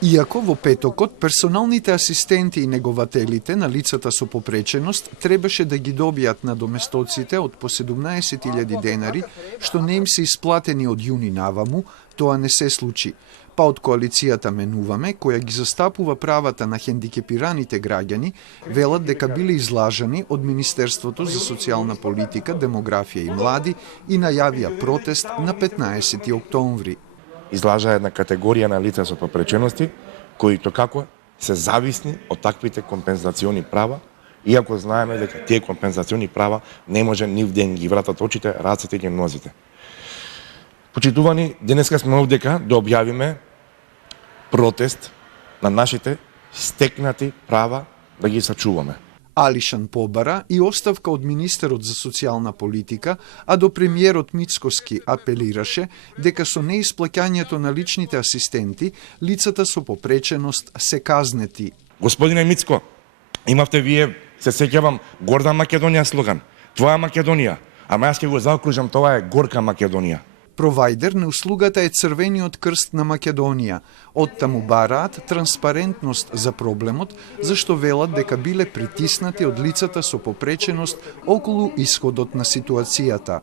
Иако во петокот, персоналните асистенти и негователите на лицата со попреченост требаше да ги добијат надоместоците од по 17.000 денари, што не им се исплатени од јуни наваму, тоа не се случи. Па од коалицијата Менуваме, која ги застапува правата на хендикепираните граѓани, велат дека биле излажани од Министерството за социјална политика, демографија и млади и најавија протест на 15. октомври. Излажа една категорија на лица со попречености, кои како се зависни од таквите компензациони права, иако знаеме дека тие компензациони права не може нивде ги вратат очите, рацете и нозите. Почитувани, денеска сме овдека да објавиме протест на нашите стекнати права да ги сачуваме. Алишан побара и оставка од министерот за социјална политика, а до премиерот Мицкоски апелираше дека со неисплаќањето на личните асистенти, лицата со попреченост се казнети. Господине Мицко, имавте вие, се сеќавам, горда Македонија слоган. Твоја Македонија, ама јас ќе го заокружам, тоа е горка Македонија. Провајдер на услугата е Црвениот крст на Македонија. Оттаму бараат транспарентност за проблемот, зашто велат дека биле притиснати од лицата со попреченост околу исходот на ситуацијата.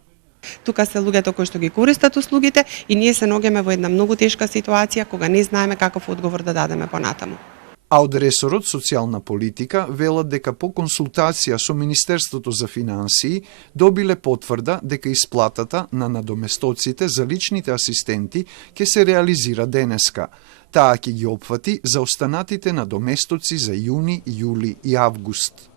Тука се луѓето кои што ги користат услугите и ние се наоѓаме во една многу тешка ситуација кога не знаеме каков одговор да дадеме понатаму. А од ресорот социјална политика велат дека по консултација со Министерството за финансии добиле потврда дека исплатата на надоместоците за личните асистенти ќе се реализира денеска. Таа ќе ги опфати за останатите надоместоци за јуни, јули и август.